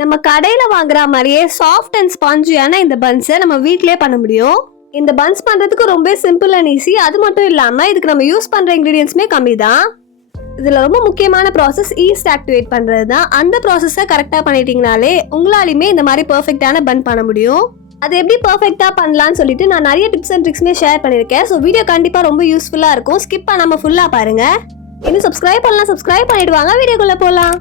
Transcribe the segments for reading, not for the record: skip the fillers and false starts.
நம்ம கடையில வாங்குற மாதிரியே சாஃப்ட் அண்ட் ஸ்பாஞ்சியான இந்த பன்ஸை நம்ம வீட்லயே பண்ண முடியும். இந்த பன்ஸ் பண்றதுக்கு ரொம்ப சிம்பிள் அண்ட் ஈஸி. அது மட்டும் இல்லாம இதுக்கு நம்ம யூஸ் பண்ற இன்கிரீடியன்ட்ஸுமே கம்மி தான். இதுல ரொம்ப முக்கியமான ப்ராசஸ் ஈஸ்ட் ஆக்டிவேட் பண்றது தான். அந்த ப்ராசஸை கரெக்டா பண்ணிட்டீங்கனாலே உங்களாலுமே இந்த மாதிரி பெர்ஃபெக்டான பன் பண்ண முடியும். அது எப்படி பெர்ஃபெக்டா பண்ணலாம்னு சொல்லிட்டு நான் நிறைய டிப்ஸ் அண்ட் ட்ரிக்ஸ்மே ஷேர் பண்ணிருக்கேன். ஸோ வீடியோ கண்டிப்பா ரொம்ப யூஸ்ஃபுல்லா இருக்கும். ஸ்கிப் பண்ணாம ஃபுல்லா பாருங்க. இன்னும் சப்ஸ்கிரைப் பண்ணலாம், சப்ஸ்கிரைப் பண்ணிட்டு வாங்க வீடியோக்குள்ள போலாம்.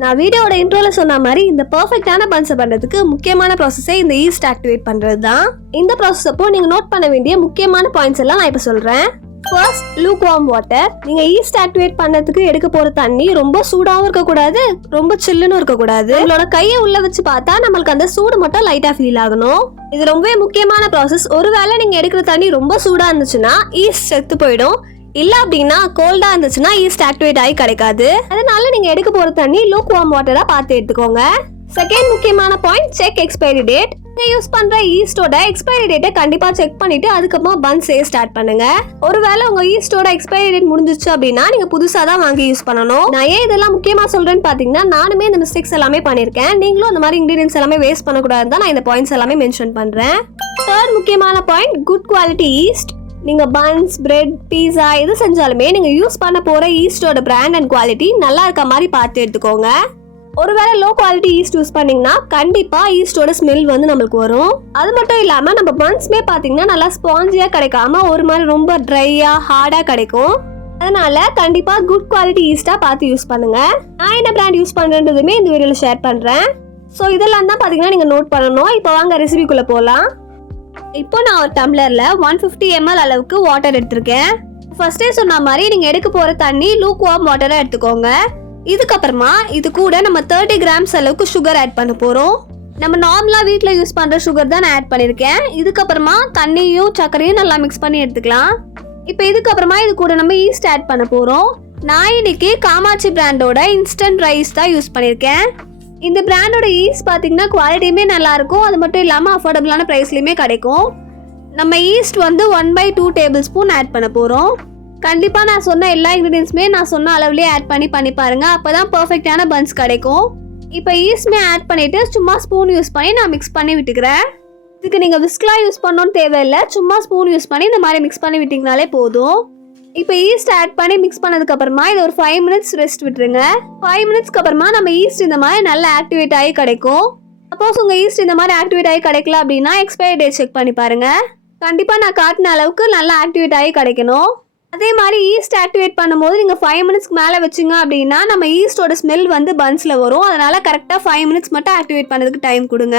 நான் வீடியோட இன்ட்ரோல சொன்ன மாதிரி இந்த பெர்ஃபெக்டான பன்ஸை பண்றதுக்கு முக்கியமான ப்ராசஸே இந்த ஈஸ்ட் ஆக்டிவேட் பண்றது தான். இந்த ப்ராசஸ் அப்போ நீங்க நோட் பண்ண வேண்டிய முக்கியமான பாயிண்ட்ஸ் எல்லாம் நான் இப்ப சொல்றேன். First, lukewarm water. நீங்க ஈஸ்ட் ஆக்டிவேட் பண்ணதுக்கு எடுக்க போற தண்ணி ரொம்ப சூடாவும் இருக்க கூடாது, ரொம்ப சில்லுன்னு இருக்க கூடாது. உங்களோட கையை உள்ள வச்சு பார்த்தா நம்மளுக்கு அந்த சூடு மட்டும் லைட்டா ஃபீல் ஆகணும். இது ரொம்பவே முக்கியமான ப்ராசஸ். ஒருவேளை நீங்க எடுக்கிற தண்ணி ரொம்ப சூடா இருந்துச்சுன்னா ஈஸ்ட் செத்து போயிடும். இல்ல அப்படின்னா கோல்டா இருந்துச்சுன்னா ஈஸ்ட் ஆக்டிவேட் ஆகி கிடைக்காது. அதனால நீங்க எடுக்க போற தண்ணி லூக் வார்ம் வாட்டரா பார்த்து எடுத்துக்கோங்க. செகண்ட் முக்கியமான பாயிண்ட், செக் எக்ஸ்பைரி டேட். நீங்க யூஸ் பண்ற ஈஸ்டோட எக்ஸ்பைரி டேட்டை கண்டிப்பா செக் பண்ணிட்டு அதுக்கப்புறமா பன்ஸ் ஸ்டார்ட் பண்ணுங்க. ஒருவேளை உங்க ஈஸ்டோட எக்ஸ்பைரி டேட் முடிஞ்சிச்சு அப்படின்னா நீங்க புதுசா தான் வாங்கி யூஸ் பண்ணணும். நான் ஏன் இதெல்லாம் முக்கியமா சொல்றேன்னு பாத்தீங்கன்னா நானுமே இந்த மிஸ்டேக்ஸ் எல்லாமே பண்ணிருக்கேன். நீங்களும் அந்த மாதிரி இன்கிரீடியன்ஸ் எல்லாமே வேஸ்ட் பண்ணக்கூடாது தான் நான் இந்த பாயிண்ட்ஸ் எல்லாமே மென்ஷன் பண்றேன். தேர்ட் முக்கியமான பாயிண்ட், குட் குவாலிட்டி ஈஸ்ட். நீங்க பன்ஸ், பிரெட், பீஸா எது செஞ்சாலுமே நீங்க யூஸ் பண்ண போற ஈஸ்டோட பிராண்ட் அண்ட் குவாலிட்டி நல்லா இருக்க மாதிரி பார்த்து எடுத்துக்கோங்க. ஒருவேளை லோ குவாலிட்டி ஈஸ்ட் யூஸ் பண்ணீங்கன்னா கண்டிப்பா ஈஸ்டோட ஸ்மெல் வந்து நம்மளுக்கு வரும். அது மட்டும் இல்லாம நம்ம பன்ஸ்மே பாத்தீங்கன்னா நல்லா ஸ்பாஞ்சியா கிடைக்காம ஒரு மாதிரி ரொம்ப ட்ரையா ஹார்டா கிடைக்கும். அதனால கண்டிப்பா குட் குவாலிட்டி ஈஸ்டா பார்த்து யூஸ் பண்ணுங்க. நான் என்ன பிராண்ட் யூஸ் பண்றேன்றதுமே இந்த வீடியோல ஷேர் பண்றேன். ஸோ இதெல்லாம் தான் பாத்தீங்கன்னா நீங்க நோட் பண்ணணும். இப்போ வாங்க ரெசிபிக்குள்ள போலாம். இப்போ நான் ஒரு டம்ளர்ல 150 ml அளவுக்கு வாட்டர் எடுத்திருக்கேன். ஃபர்ஸ்டே சொன்ன மாதிரி நீங்க எடுக்க போற தண்ணி லூக் வார்ம் வாட்டரா எடுத்துக்கோங்க. இதுக்கப்புறமா இது கூட நம்ம 30 கிராம்ஸ் அளவுக்கு சுகர் ஆட் பண்ண போறோம். நம்ம நார்மலா வீட்ல யூஸ் பண்ற சுகர் தான் நான் ஆட் பண்ணிருக்கேன். இதுக்கப்புறமா தண்ணியும் சர்க்கரையும் நல்லா மிக்ஸ் பண்ணி எடுத்துக்கலாம். இப்போ இதுக்கப்புறமா இது கூட நம்ம ஈஸ்ட் ஆட் பண்ண போறோம். நான் இன்னைக்கு காமாட்சி பிராண்டோட இன்ஸ்டன்ட் ரைஸ் தான் யூஸ் பண்ணிருக்கேன். இந்த பிராண்டோட ஈஸ்ட் பார்த்தீங்கன்னா குவாலிட்டியுமே நல்லா இருக்கும். அது மட்டும் இல்லாமல் அஃபோர்டபுளான ப்ரைஸ்லையுமே கிடைக்கும். நம்ம ஈஸ்ட் வந்து 1/2 டேபிள் ஸ்பூன் ஆட் பண்ண போகிறோம். கண்டிப்பாக நான் சொன்ன எல்லா இன்க்ரீடியன்ஸுமே நான் சொன்ன அளவுலேயே ஆட் பண்ணி பாருங்கள். அப்போ தான் பர்ஃபெக்டான பன்ஸ் கிடைக்கும். இப்போ ஈஸ்ட்மே ஆட் பண்ணிவிட்டு சும்மா ஸ்பூன் யூஸ் பண்ணி நான் மிக்ஸ் பண்ணி விட்டுக்கிறேன். இதுக்கு நீங்கள் விஸ்க்லாம் யூஸ் பண்ணணும்னு தேவையில்லை. சும்மா ஸ்பூன் யூஸ் பண்ணி இந்த மாதிரி மிக்ஸ் பண்ணி விட்டிங்கனாலே போதும். இப்போ ஈஸ்ட் ஆட் பண்ணி மிக்ஸ் பண்ணதுக்கு அப்புறமா இது ஒரு 5 மினிட்ஸ் ரெஸ்ட் விட்டுருங்க. 5 மினிட்ஸ்க்கு அப்புறமா நம்ம ஈஸ்ட் இந்த மாதிரி நல்லா ஆக்டிவேட் ஆகி கிடைக்கும். சப்போஸ் உங்க ஈஸ்ட் இந்த மாதிரி ஆக்டிவேட் ஆகி கிடைக்கல அப்படின்னா எக்ஸ்பைரி டேட் செக் பண்ணி பாருங்க. கண்டிப்பா நான் காட்டின அளவுக்கு நல்லா ஆக்டிவேட் ஆகி கிடைக்கணும். அதே மாதிரி ஈஸ்ட் ஆக்டிவேட் பண்ணும்போது நீங்க 5 மினிட்ஸ்க்கு மேல வச்சுங்க அப்படின்னா நம்ம ஈஸ்டோட ஸ்மெல் வந்து பன்ஸ்ல வரும். அதனால கரெக்டா 5 மினிட்ஸ் மட்டும் ஆக்டிவேட் பண்ணதுக்கு டைம் கொடுங்க.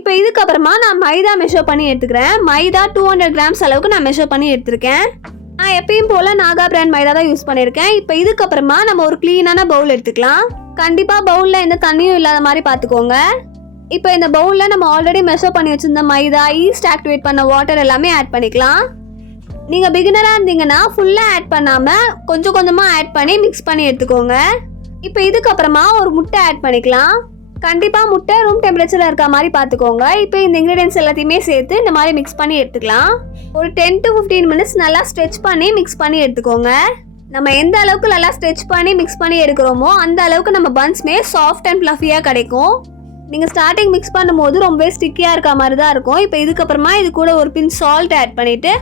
இப்போ இதுக்கப்புறமா நான் மைதா மெஷர் பண்ணி எடுத்துக்கிறேன். மைதா 200 கிராம்ஸ் அளவுக்கு நான் மெஷர் பண்ணி எடுத்திருக்கேன். நான் எப்பயும் போல நாகா பிராண்ட் மைதா தான் யூஸ் பண்ணியிருக்கேன். இப்போ இதுக்கப்புறமா நம்ம ஒரு கிளீனான பவுல் எடுத்துக்கலாம். கண்டிப்பாக பவுலில் எந்த தண்ணியும் இல்லாத மாதிரி பார்த்துக்கோங்க. இப்போ இந்த பவுலில் நம்ம ஆல்ரெடி மெஷர் பண்ணி வச்சிருந்த மைதா, ஈஸ்ட் ஆக்டிவேட் பண்ண வாட்டர் எல்லாமே ஆட் பண்ணிக்கலாம். நீங்கள் பிகினராக இருந்தீங்கன்னா ஃபுல்லாக ஆட் பண்ணாமல் கொஞ்சம் கொஞ்சமாக ஆட் பண்ணி மிக்ஸ் பண்ணி எடுத்துக்கோங்க. இப்போ இதுக்கப்புறமா ஒரு முட்டை ஆட் பண்ணிக்கலாம். கண்டிப்பாக முட்டை ரூம் டெம்பரேச்சரில் இருக்க மாதிரி பார்த்துக்கோங்க. இப்போ இந்த இன்க்ரீடியன்ஸ் எல்லாத்தையுமே சேர்த்து இந்த மாதிரி மிக்ஸ் பண்ணி எடுத்துக்கலாம். ஒரு 10 to 15 மினிட்ஸ் நல்லா ஸ்ட்ரெச் பண்ணி மிக்ஸ் பண்ணி எடுத்துக்கோங்க. நம்ம எந்த அளவுக்கு நல்லா ஸ்ட்ரெச் பண்ணி மிக்ஸ் பண்ணி எடுக்கிறோமோ அந்த அளவுக்கு நம்ம பன்ஸ்மே சாஃப்ட் அண்ட் ஃப்ளஃபியாக கிடைக்கும். நீங்கள் ஸ்டார்டிங் மிக்ஸ் பண்ணும்போது ரொம்பவே ஸ்டிக்கியாக இருக்க மாதிரி தான் இருக்கும். இப்போ இதுக்கப்புறமா இது கூட ஒரு பின் சால்ட் ஆட் பண்ணிவிட்டு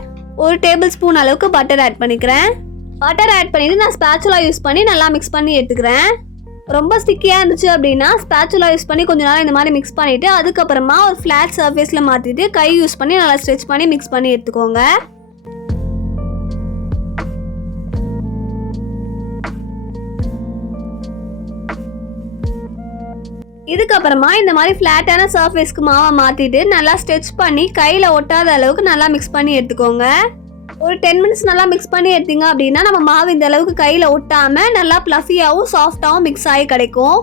ஒரு டேபிள் ஸ்பூன் அளவுக்கு பட்டர் ஆட் பண்ணிக்கிறேன். பட்டர் ஆட் பண்ணிவிட்டு நான் ஸ்பேச்சுலா யூஸ் பண்ணி நல்லா மிக்ஸ் பண்ணி எடுத்துக்கிறேன். ரொம்ப ஸ்டிக்கியாக இருந்துச்சு அப்படின்னா ஸ்பேச்சுலா யூஸ் பண்ணி கொஞ்ச நேரம் இந்த மாதிரி மிக்ஸ் பண்ணிவிட்டு அதுக்கப்புறமா ஒரு ஃப்ளாட் சர்ஃபேஸில் மாற்றிட்டு கை யூஸ் பண்ணி நல்லா ஸ்ட்ரெச் பண்ணி மிக்ஸ் பண்ணி எடுத்துக்கோங்க. இதுக்கப்புறமா இந்த மாதிரி ஃப்ளாட்டான சர்ஃபேஸ்க்கு மாவை மாற்றிட்டு நல்லா ஸ்ட்ரெச் பண்ணி கையில் ஒட்டாத அளவுக்கு நல்லா மிக்ஸ் பண்ணி எடுத்துக்கோங்க. ஒரு 10 மினிட்ஸ் நல்லா மிக்ஸ் பண்ணி எடுத்தீங்க அப்படின்னா நம்ம மாவு இந்த அளவுக்கு கையில் ஒட்டாம நல்லா ஃப்ளஃபியாகவும் சாஃப்டாகவும் மிக்ஸ் ஆகி கிடைக்கும்.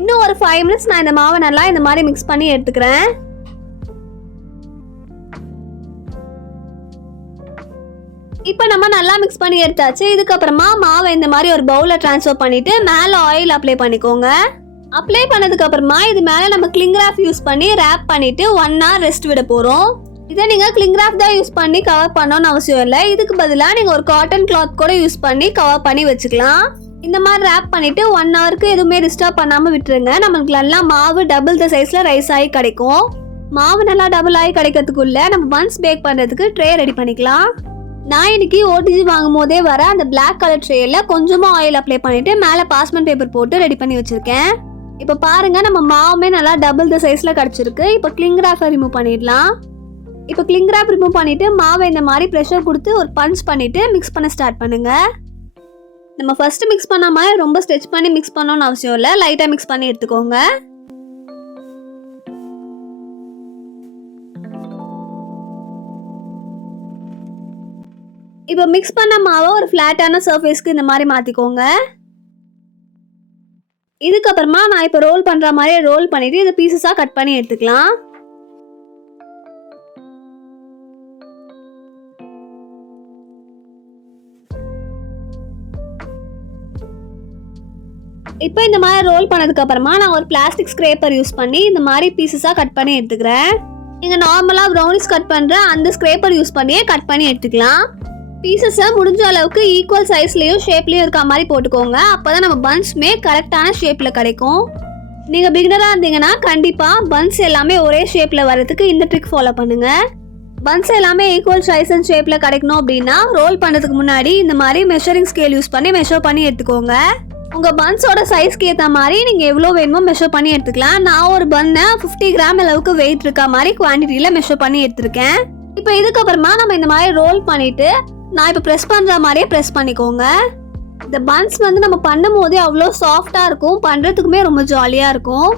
இன்னும் ஒரு 5 மினிட்ஸ் நான் இந்த மாவை நல்லா இந்த மாதிரி மிக்ஸ் பண்ணி எடுத்துக்கிறேன். இப்போ நம்ம நல்லா மிக்ஸ் பண்ணி எடுத்தாச்சு. இதுக்கப்புறமா மாவை இந்த மாதிரி ஒரு பவுலில் ட்ரான்ஸ்ஃபர் பண்ணிட்டு மேலே ஆயில் அப்ளை பண்ணிக்கோங்க. அப்ளை பண்ணதுக்கு அப்புறமா இது மேலே நம்ம கிளிங் ராப் யூஸ் பண்ணி ரேப் பண்ணிட்டு 1 hour ரெஸ்ட் விட போகிறோம். இதை நீங்கள் கிளிங்ராஃப் தான் யூஸ் பண்ணி கவர் பண்ணணும்னு அவசியம் இல்லை. இதுக்கு பதிலாக நீங்கள் ஒரு காட்டன் கிளாத் கூட யூஸ் பண்ணி கவர் பண்ணி வச்சுக்கலாம். இந்த மாதிரி ரேப் பண்ணிவிட்டு 1 ஹவருக்கு எதுவுமே டிஸ்டர்ப் பண்ணாமல் விட்டுருங்க. நம்மளுக்கு நல்லா மாவு டபுள் த சைஸில் ரைஸ் ஆகி கிடைக்கும். மாவு நல்லா டபுள் ஆகி கிடைக்கிறதுக்குள்ளே நம்ம பன்ஸ் பேக் பண்ணுறதுக்கு ட்ரே ரெடி பண்ணிக்கலாம். நான் இன்னைக்கு ஓடிஜி வாங்கும் போதே வர அந்த பிளாக் கலர் ட்ரேயில் கொஞ்சமாக ஆயில் அப்ளை பண்ணிவிட்டு மேலே பாஸ்மெண்ட் பேப்பர் போட்டு ரெடி பண்ணி வச்சுருக்கேன். இப்போ பாருங்கள், நம்ம மாவுமே நல்லா டபுள் த சைஸில் கிடச்சிருக்கு. இப்போ கிளிங்ராஃபை ரிமூவ் பண்ணிடலாம். இப்போ கிளிங்ராஃப் ரிமூவ் பண்ணிவிட்டு மாவை இந்த மாதிரி ப்ரெஷர் கொடுத்து ஒரு பஞ்ச் பண்ணிவிட்டு மிக்ஸ் பண்ண ஸ்டார்ட் பண்ணுங்கள். நம்ம ஃபஸ்ட்டு மிக்ஸ் பண்ண மாதிரி ரொம்ப ஸ்ட்ரெச் பண்ணி மிக்ஸ் பண்ணணும்னு அவசியம் இல்லை. லைட்டாக மிக்ஸ் பண்ணி எடுத்துக்கோங்க. இப்போ மிக்ஸ் பண்ண மாவை ஒரு ஃப்ளாட்டான சர்ஃபேஸ்க்கு இந்த மாதிரி மாற்றிக்கோங்க. இதுக்கப்புறமா நான் இப்போ ரோல் பண்ணுற மாதிரி ரோல் பண்ணிவிட்டு இதை பீசஸாக கட் பண்ணி எடுத்துக்கலாம். இப்போ இந்த மாதிரி ரோல் பண்ணதுக்கு அப்புறமா நான் ஒரு பிளாஸ்டிக் ஸ்க்ரேப்பர் யூஸ் பண்ணி இந்த மாதிரி பீசஸாக கட் பண்ணி எடுத்துக்கிறேன். நீங்கள் நார்மலாக ப்ரௌனிஸ் கட் பண்ணுற அந்த ஸ்க்ரேப்பர் யூஸ் பண்ணியே கட் பண்ணி எடுத்துக்கலாம். பீசஸை முடிஞ்ச அளவுக்கு ஈக்குவல் சைஸ்லேயும் ஷேப்லேயும் இருக்க மாதிரி போட்டுக்கோங்க. அப்போ தான் நம்ம பன்ஸுமே கரெக்டான ஷேப்பில் கிடைக்கும். நீங்கள் பிகினராக இருந்தீங்கன்னா கண்டிப்பாக பன்ஸ் எல்லாமே ஒரே ஷேப்பில் வரதுக்கு இந்த ட்ரிக் ஃபாலோ பண்ணுங்கள். பன்ஸ் எல்லாமே ஈக்குவல் சைஸ் அண்ட் ஷேப்பில் கிடைக்கணும் அப்படின்னா ரோல் பண்ணுறதுக்கு முன்னாடி இந்த மாதிரி மெஷரிங் ஸ்கேல் யூஸ் பண்ணி மெஷர் பண்ணி எடுத்துக்கோங்க. உங்கள் பன்ஸோட சைஸ்க்கு ஏற்ற மாதிரி நீங்கள் எவ்வளோ வேணுமோ மெஷர் பண்ணி எடுத்துக்கலாம். நான் ஒரு பன்னை 50 கிராம் அளவுக்கு வெயிட் இருக்க மாதிரி குவான்டிட்டியில் மெஷர் பண்ணி எடுத்துருக்கேன். இப்போ இதுக்கப்புறமா நம்ம இந்த மாதிரி ரோல் பண்ணிவிட்டு நான் இப்போ ப்ரெஸ் பண்ணுற மாதிரியே ப்ரெஸ் பண்ணிக்கோங்க. இந்த பன்ஸ் வந்து நம்ம பண்ணும் போதே அவ்வளோ சாஃப்டாக இருக்கும், பண்ணுறதுக்குமே ரொம்ப ஜாலியாக இருக்கும்.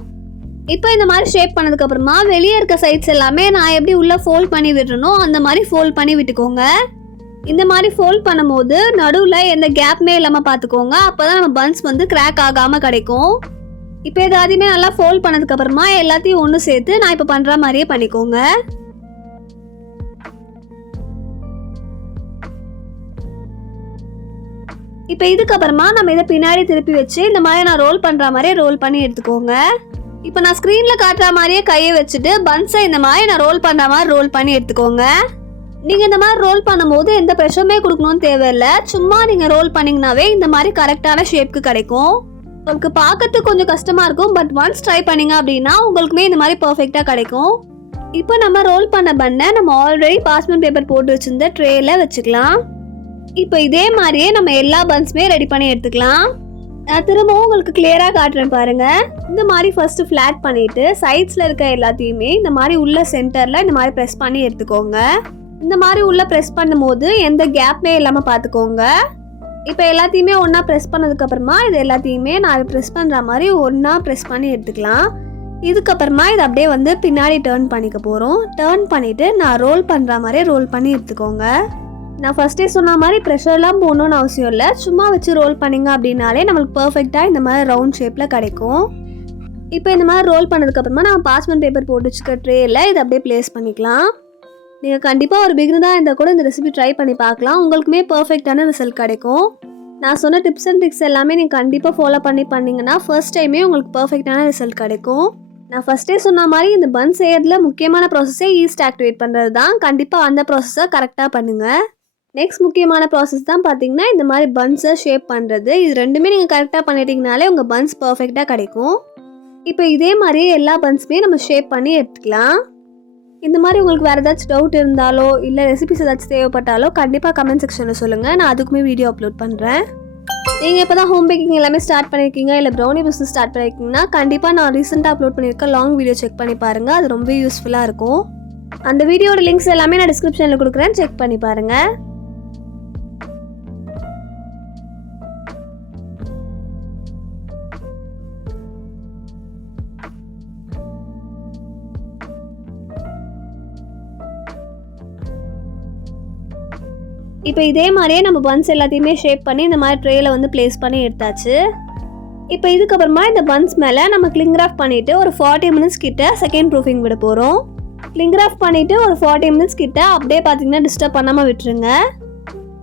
இப்போ இந்த மாதிரி ஷேப் பண்ணதுக்கப்புறமா வெளியே இருக்க சைட்ஸ் எல்லாமே நான் எப்படி உள்ளே ஃபோல்ட் பண்ணி விடுறனோ அந்த மாதிரி ஃபோல்ட் பண்ணி விட்டுக்கோங்க. இந்த மாதிரி ஃபோல்ட் பண்ணும்போது நடுவில் எந்த கேப்புமே இல்லாமல் பார்த்துக்கோங்க. அப்போ தான் நம்ம பன்ஸ் வந்து கிராக் ஆகாமல் கிடைக்கும். இப்போ எதாதையுமே நல்லா ஃபோல்ட் பண்ணதுக்கப்புறமா எல்லாத்தையும் ஒன்று சேர்த்து நான் இப்போ பண்ணுற மாதிரியே பண்ணிக்கோங்க. இப்போ இதுக்கப்புறமா நம்ம இதை பின்னாடி திருப்பி வச்சு இந்த மாதிரி நான் ரோல் பண்ணுற மாதிரியே ரோல் பண்ணி எடுத்துக்கோங்க. இப்போ நான் ஸ்க்ரீனில் காட்டுற மாதிரியே கையை வச்சுட்டு பன்ஸை இந்த மாதிரி நான் ரோல் பண்ணுற மாதிரி ரோல் பண்ணி எடுத்துக்கோங்க. நீங்கள் இந்த மாதிரி ரோல் பண்ணும்போது எந்த ப்ரெஷருமே கொடுக்கணும்னு தேவையில்லை. சும்மா நீங்கள் ரோல் பண்ணிங்கனாவே இந்த மாதிரி கரெக்டான ஷேப்க்கு கிடைக்கும். உங்களுக்கு பார்க்கறதுக்கு கொஞ்சம் கஷ்டமாக இருக்கும், பட் ஒன்ஸ் ட்ரை பண்ணிங்க அப்படின்னா உங்களுக்குமே இந்த மாதிரி பர்ஃபெக்டாக கிடைக்கும். இப்போ நம்ம ரோல் பண்ண பண்ண நம்ம ஆல்ரெடி பாஸ்மெண்ட் பேப்பர் போட்டு வச்சுருந்த ட்ரேயில் வச்சுக்கலாம். இப்போ இதே மாதிரியே நம்ம எல்லா பன்ஸுமே ரெடி பண்ணி எடுத்துக்கலாம். நான் திரும்பவும் உங்களுக்கு கிளியராக காட்டுறேன் பாருங்கள். இந்த மாதிரி ஃபர்ஸ்ட் ஃப்ளாட் பண்ணிவிட்டு சைட்ஸில் இருக்க எல்லாத்தையுமே இந்த மாதிரி உள்ள சென்டரில் இந்த மாதிரி ப்ரெஸ் பண்ணி எடுத்துக்கோங்க. இந்த மாதிரி உள்ள ப்ரெஸ் பண்ணும்போது எந்த கேப்மே இல்லாமல் பார்த்துக்கோங்க. இப்போ எல்லாத்தையுமே ஒன்றா ப்ரெஸ் பண்ணதுக்கப்புறமா இது எல்லாத்தையுமே நான் ப்ரெஸ் பண்ணுற மாதிரி ஒன்றா ப்ரெஸ் பண்ணி எடுத்துக்கலாம். இதுக்கப்புறமா இது அப்படியே வந்து பின்னாடி டேர்ன் பண்ணிக்க போகிறோம். டேர்ன் பண்ணிவிட்டு நான் ரோல் பண்ணுற மாதிரி ரோல் பண்ணி எடுத்துக்கோங்க. நான் ஃபஸ்ட்டே சொன்ன மாதிரி ப்ரெஷர்லாம் போடணும்னு அவசியம் இல்லை. சும்மா வச்சு ரோல் பண்ணிங்க அப்படின்னாலே நம்மளுக்கு பர்ஃபெக்டாக இந்த மாதிரி ரவுண்ட் ஷேப்பில் கிடைக்கும். இப்போ இந்த மாதிரி ரோல் பண்ணதுக்கப்புறமா நம்ம பாஸ்மெண்ட் பேப்பர் போட்டு வச்சுக்க ட்ரேயில் இதை அப்படியே ப்ளேஸ் பண்ணிக்கலாம். நீங்கள் கண்டிப்பாக ஒரு பிகினராக இருந்தால் கூட இந்த ரெசிபி ட்ரை பண்ணி பார்க்கலாம். உங்களுக்குமே பர்ஃபெக்டான ரிசல்ட் கிடைக்கும். நான் சொன்ன டிப்ஸ் அண்ட் ட்ரிக்ஸ் எல்லாமே நீங்கள் கண்டிப்பாக ஃபாலோ பண்ணிங்கன்னா ஃபர்ஸ்ட் டைமே உங்களுக்கு பர்ஃபெக்டான ரிசல்ட் கிடைக்கும். நான் ஃபஸ்ட்டே சொன்ன மாதிரி இந்த பன் செய்யறதுல முக்கியமான ப்ராசஸே ஈஸ்ட் ஆக்டிவேட் பண்ணுறது தான். கண்டிப்பாக அந்த ப்ராசஸை கரெக்டாக பண்ணுங்கள். நெக்ஸ்ட் முக்கியமான ப்ராசஸ் தான் பார்த்தீங்கன்னா இந்த மாதிரி பன்ஸை ஷேப் பண்ணுறது. இது ரெண்டுமே நீங்கள் கரெக்டாக பண்ணிட்டீங்கனாலே உங்கள் பன்ஸ் பர்ஃபெக்டாக கிடைக்கும். இப்போ இதே மாதிரியே எல்லா பன்ஸுமே நம்ம ஷேப் பண்ணி எடுத்துக்கலாம். இந்த மாதிரி உங்களுக்கு வேறு ஏதாச்சும் டவுட் இருந்தாலோ இல்லை ரெசிபிஸ் ஏதாச்சும் தேவைப்பட்டாலோ கண்டிப்பாக கமெண்ட் செக்ஷனில் சொல்லுங்கள். நான் அதுக்குமே வீடியோ அப்லோட் பண்ணுறேன். நீங்கள் இப்போ தான் ஹோம் பேக்கிங் எல்லாமே ஸ்டார்ட் பண்ணியிருக்கீங்க இல்லை ப்ரௌனி பிஸ்னஸ் ஸ்டார்ட் பண்ணியிருக்கீங்கன்னா கண்டிப்பாக நான் ரீசெண்டாக அப்லோட் பண்ணியிருக்க லாங் வீடியோ செக் பண்ணி பாருங்கள். அது ரொம்ப யூஸ்ஃபுல்லாக இருக்கும். அந்த வீடியோட லிங்க்ஸ் எல்லாமே நான் டிஸ்கிரிப்ஷனில் கொடுக்குறேன், செக் பண்ணி பாருங்கள். இப்போ இதே மாதிரியே நம்ம பன்ஸ் எல்லாத்தையுமே ஷேப் பண்ணி இந்த மாதிரி ட்ரேயில் வந்து ப்ளேஸ் பண்ணி எடுத்தாச்சு. இப்போ இதுக்கப்புறமா இந்த பன்ஸ் மேலே நம்ம கிளிங்ராஃப் பண்ணிவிட்டு ஒரு 40 மினிட்ஸ் கிட்ட செகண்ட் ப்ரூஃபிங் விட போகிறோம். கிளிங்ராஃப் பண்ணிவிட்டு ஒரு 40 மினிட்ஸ் கிட்ட அப்படியே பார்த்தீங்கன்னா டிஸ்டர்ப் பண்ணாமல் விட்டுருங்க.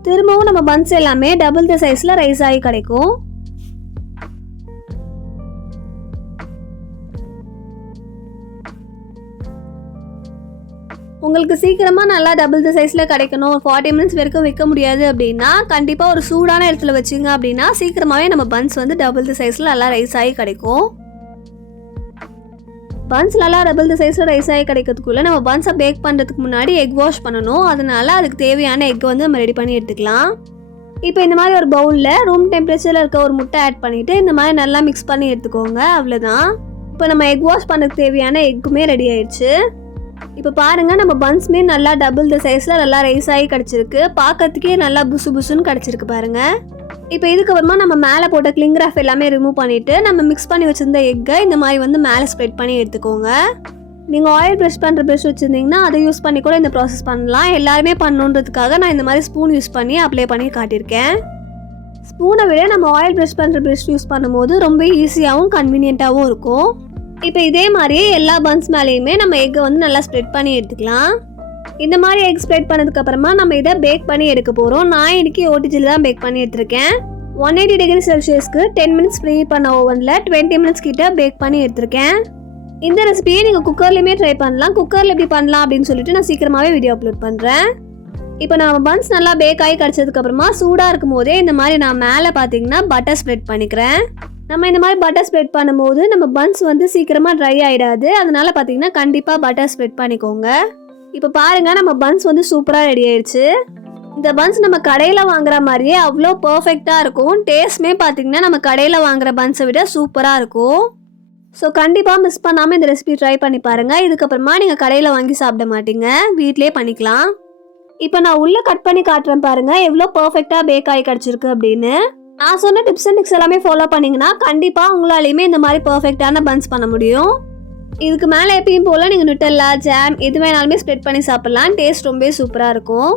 திரும்பவும் நம்ம பன்ஸ் எல்லாமே டபுள் த சைஸில் ரைஸ் ஆகி கிடைக்கும். உங்களுக்கு சீக்கிரமாக நல்லா டபுள் த சைஸில் கிடைக்கணும், 40 மினிட்ஸ் வரைக்கும் வைக்க முடியாது அப்படின்னா கண்டிப்பாக ஒரு சூடான இடத்துல வச்சிங்க அப்படின்னா சீக்கிரமாகவே நம்ம பன்ஸ் வந்து டபுள் த சைஸில் நல்லா ரைஸ் ஆகி கிடைக்கும். பன்ஸ் நல்லா டபுள் த சைஸில் ரைஸ் ஆகி கிடைக்கிறதுக்குள்ளே நம்ம பன்ஸை பேக் பண்ணுறதுக்கு முன்னாடி எக் வாஷ் பண்ணணும். அதனால அதுக்கு தேவையான எக் வந்து நம்ம ரெடி பண்ணி எடுத்துக்கலாம். இப்போ இந்த மாதிரி ஒரு பவுலில் ரூம் டெம்பரேச்சரில் இருக்க ஒரு முட்டை ஆட் பண்ணிவிட்டு இந்த மாதிரி நல்லா மிக்ஸ் பண்ணி எடுத்துக்கோங்க. அவ்வளோதான். இப்போ நம்ம எக் வாஷ் பண்ணுறதுக்கு தேவையான எக்குமே ரெடி ஆயிடுச்சு. இப்போ பாருங்கள், நம்ம பன்ஸுமே நல்லா டபுள் த சைஸில் நல்லா ரைஸ் ஆகி கிடச்சிருக்கு. பார்க்கறதுக்கே நல்லா புசு புசுன்னு கிடச்சிருக்கு பாருங்கள். இப்போ இதுக்கப்புறமா நம்ம மேலே போட்ட கிளிங் ராப் எல்லாமே ரிமூவ் பண்ணிவிட்டு நம்ம மிக்ஸ் பண்ணி வச்சுருந்த எக்கை இந்த மாதிரி வந்து மேலே ஸ்ப்ரெட் பண்ணி எடுத்துக்கோங்க. நீங்கள் ஆயில் ப்ரஷ் பண்ணுற ப்ரஷ் வச்சுருந்தீங்கன்னா அதை யூஸ் பண்ணி கூட இந்த ப்ராசஸ் பண்ணலாம். எல்லாருமே பண்ணணுன்றதுக்காக நான் இந்த மாதிரி ஸ்பூன் யூஸ் பண்ணி அப்ளை பண்ணி காட்டியிருக்கேன். ஸ்பூனை விட நம்ம ஆயில் ப்ரஷ் பண்ணுற ப்ரஷ் யூஸ் பண்ணும்போது ரொம்ப ஈஸியாகவும் கன்வீனியண்ட்டாகவும் இருக்கும். இப்போ இதே மாதிரியே எல்லா பன்ஸ் மேலேயுமே நம்ம எக்கை வந்து நல்லா ஸ்ப்ரெட் பண்ணி எடுத்துக்கலாம். இந்த மாதிரி எக் ஸ்ப்ரெட் பண்ணதுக்கப்புறமா நம்ம இதை பேக் பண்ணி எடுக்க போகிறோம். நான் இன்றைக்கி ஓடிஜியில் தான் பேக் பண்ணி எடுத்திருக்கேன். 180 டிகிரி செல்சியஸ்க்கு 10 மினிட்ஸ் ஃப்ரீ பண்ண ஓவனில் 20 மினிட்ஸ் கிட்ட பேக் பண்ணி எடுத்திருக்கேன். இந்த ரெசிபியை நீங்கள் குக்கர்லேயுமே ட்ரை பண்ணலாம். குக்கரில் எப்படி பண்ணலாம் அப்படின்னு சொல்லிட்டு நான் சீக்கிரமாகவே வீடியோ அப்லோட் பண்ணுறேன். இப்போ நம்ம பன்ஸ் நல்லா பேக் ஆகி கிடச்சதுக்கப்புறமா சூடாக இருக்கும் போதே இந்த மாதிரி நான் மேலே பார்த்தீங்கன்னா பட்டர் ஸ்ப்ரெட் பண்ணிக்கிறேன். நம்ம இந்த மாதிரி பட்டர் ஸ்ப்ரெட் பண்ணும்போது நம்ம பன்ஸ் வந்து சீக்கிரமாக ட்ரை ஆகிடாது. அதனால பார்த்தீங்கன்னா கண்டிப்பாக பட்டர் ஸ்ப்ரெட் பண்ணிக்கோங்க. இப்போ பாருங்கள், நம்ம பன்ஸ் வந்து சூப்பராக ரெடி ஆயிடுச்சு. இந்த பன்ஸ் நம்ம கடையில் வாங்குற மாதிரியே அவ்வளோ பர்ஃபெக்டாக இருக்கும். டேஸ்ட்மே பார்த்தீங்கன்னா நம்ம கடையில் வாங்குற பன்ஸை விட சூப்பராக இருக்கும். ஸோ கண்டிப்பாக மிஸ் பண்ணாமல் இந்த ரெசிபி ட்ரை பண்ணி பாருங்கள். இதுக்கப்புறமா நீங்கள் கடையில் வாங்கி சாப்பிட மாட்டீங்க, வீட்டிலே பண்ணிக்கலாம். இப்போ நான் உள்ளே கட் பண்ணி காட்டுறேன் பாருங்கள், எவ்வளோ பர்ஃபெக்டாக பேக் ஆகி கிடச்சிருக்கு அப்படின்னு. நான் சொன்ன டிப்ஸ் அண்ட் ட்ரிக்ஸ் எல்லாமே ஃபாலோ பண்ணிங்கன்னா கண்டிப்பாக உங்களாலையுமே இந்த மாதிரி பர்ஃபெக்டான பன்ஸ் பண்ண முடியும். இதுக்கு மேலே எப்பயும் போல் நீங்கள் நுட்டெல்லா, ஜாம் எது வேணாலுமே ஸ்ப்ரெட் பண்ணி சாப்பிட்லாம். டேஸ்ட் ரொம்ப சூப்பராக இருக்கும்.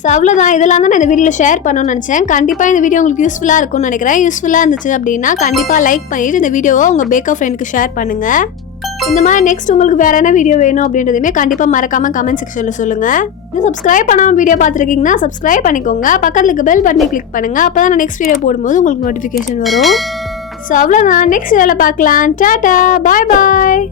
ஸோ அவ்வளோதான், இதெல்லாம் தான் நான் இந்த வீடியோவில் ஷேர் பண்ணணும்னு நினச்சேன். கண்டிப்பாக இந்த வீடியோ உங்களுக்கு யூஸ்ஃபுல்லாக இருக்கும்னு நினைக்கிறேன். யூஸ்ஃபுல்லாக இருந்துச்சு அப்படின்னா கண்டிப்பாக லைக் பண்ணிவிட்டு இந்த வீடியோவை உங்கள் பேக்கப் ஃப்ரெண்டுக்கு ஷேர் பண்ணுங்கள். இந்த மாதிரி நெக்ஸ்ட் உங்களுக்கு வேறு என்ன வீடியோ வேணும் அப்படின்றதுமே கண்டிப்பாக மறக்காமல் கமெண்ட் செக்ஷனில் சொல்லுங்கள். இன்னும் சப்ஸ்கிரைப் பண்ணாமல் வீடியோ பார்த்துருக்கீங்கன்னா சப்ஸ்கிரைப் பண்ணிக்கோங்க. பக்கத்தில் இருக்க பெல் பட்டனை கிளிக் பண்ணுங்கள். அப்போ தான் நான் நெக்ஸ்ட் வீடியோ போடும்போது உங்களுக்கு நோட்டிஃபிகேஷன் வரும். ஸோ அவ்வளோதான், நெக்ஸ்ட் வீடியோவில் பார்க்கலாம். டாடா, பாய் பாய்.